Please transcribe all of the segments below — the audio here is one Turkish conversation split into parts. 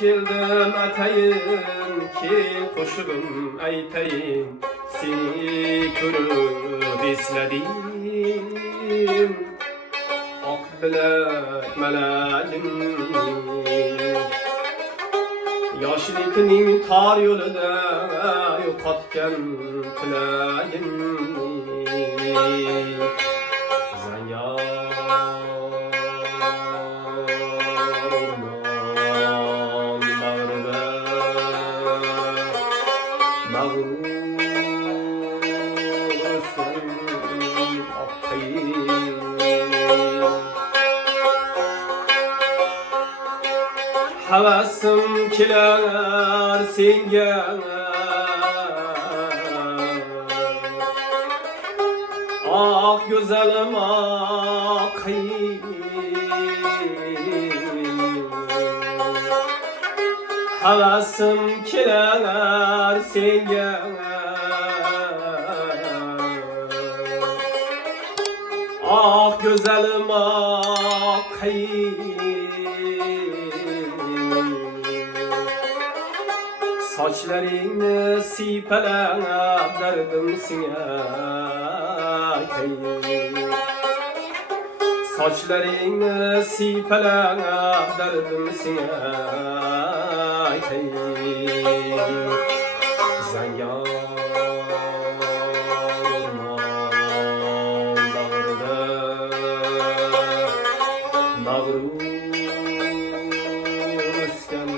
keldim atayın ki koşulum aytayın seni körüp esledim ak bilek meleğim yaşlıkning tar yolida yo'qotgan tilayim Havasım kiler senga Ah güzelim ah Havasım kiler senga Ah güzelim ah Saçlarını sipelep derdim sine Saçlarını sipelep derdim sine Zangar orman bağrıda Mağrur üsken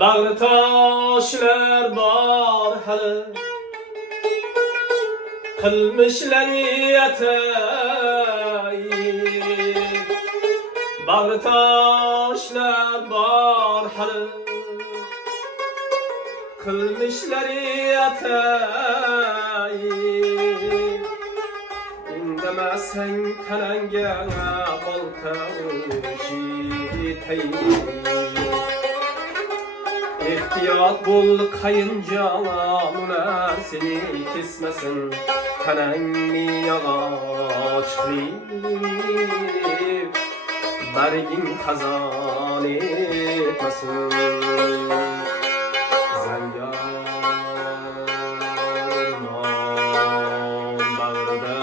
Bağrı taşlar var hali Kılmışlar yatay Bağrı taşlar var hali Kılmışlar yatay İndemezsen kalenge balta jitay İhtiyat bol kayıncalar seni kesmesin Kanenli yağaçlayıp Bergin kazan etmesin Zangar orman bağrıda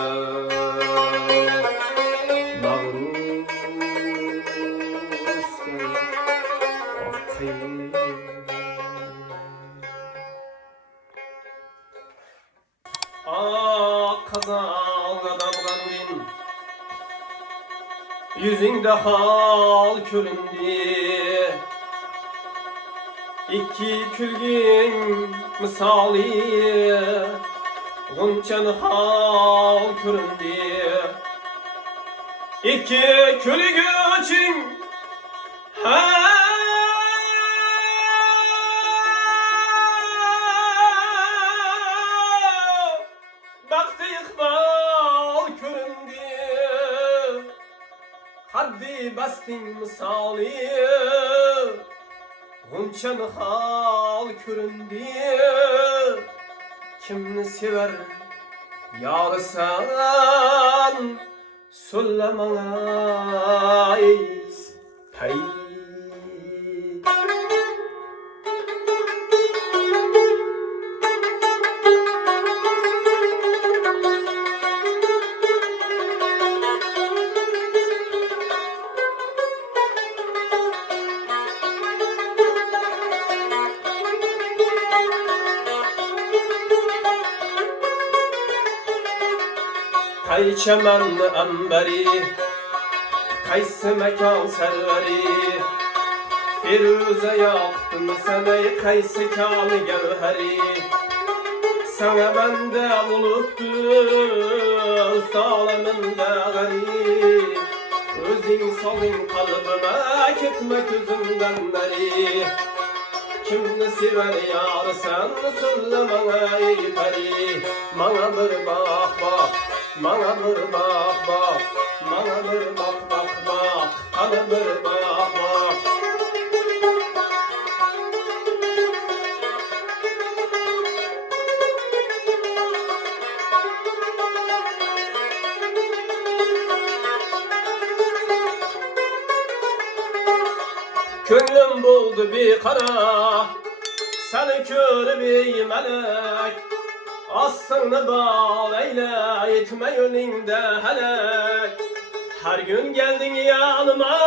Mağrur üsken akayım Kazan adamgan din Yüzünde hal köründü İki külgün misali Gunçan hal köründü İki külgün Haddi bastin misali Gunçan hal köründü Kimni sever yarısan Söylemana Hey Kay çemen emberi Kaysı mekan serveri Firuze yaktın sene kaysı kâlı gevheri Sana bende buluptu Salamında gari Özün salın kalbime Gitme gözümden beri Kimni sever yar sen sullama ey peri. Bana bir bak bak, bana bir bak bak, bana bir bak bak bak, bana bir bak bak. Könlüm buldu bir kara, seni kör bir melek. Aslını bağ eyle, etme yönünde helek. Her gün geldin yanıma,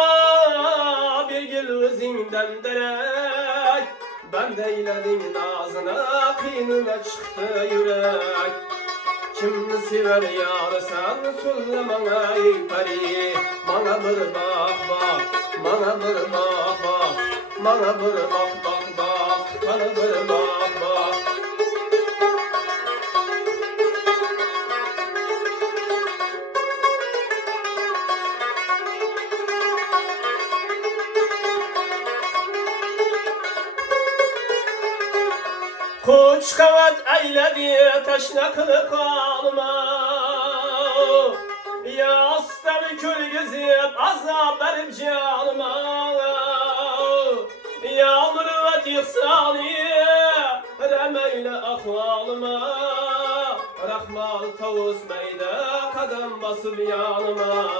bir gül izinden derek. Ben de eyledim nazına, kıynına çıktı yürek. Kimni sever yar sen sullama ey peri. Bana bir bak bak, bana bir bak bak, bana bir bak bak bak, bana bir bak bak. Kuş kanat eyledi teşnaklı kalma. Yastamı kül gezip azap verip canıma. Yağmur ve tiksani remeyle ahvalıma. Rahmal tavus meyde kadem basıp yanıma.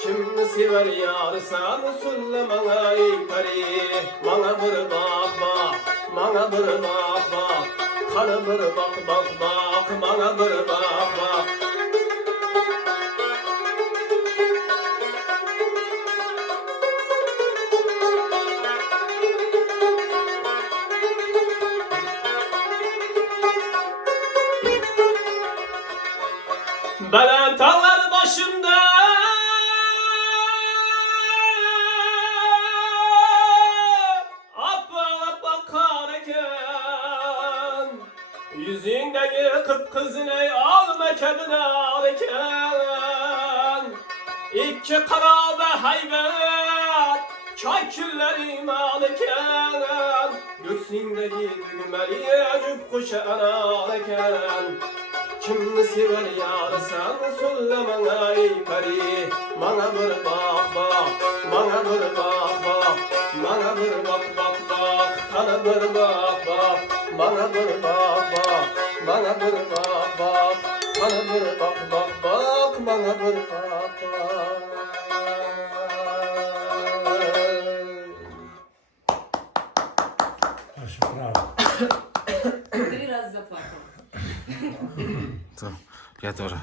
Kimni sever yar sen sullama ey peri. Bana bir bak bak, bana bir bak bak, bana bir bak bak bak, bana bir bak bak. Belen tağlar başımda yüzündeki kıpkızını alma kebine alırken. İki karabe hayvet çaküllerim alırken. Göksündeki düğmeli cüp kuşağını alırken. Kimni sever yar sen sullama ey peri. Bana bir bak bak, bana bir bak bak, bana bir bak bak bak, bana bir bak bak, bana bir bak bak, bana bir bak bak, bana bir bak bak bak, bana bir bak bak. Хорошо, браво. 3 раза заплакала. Я тоже.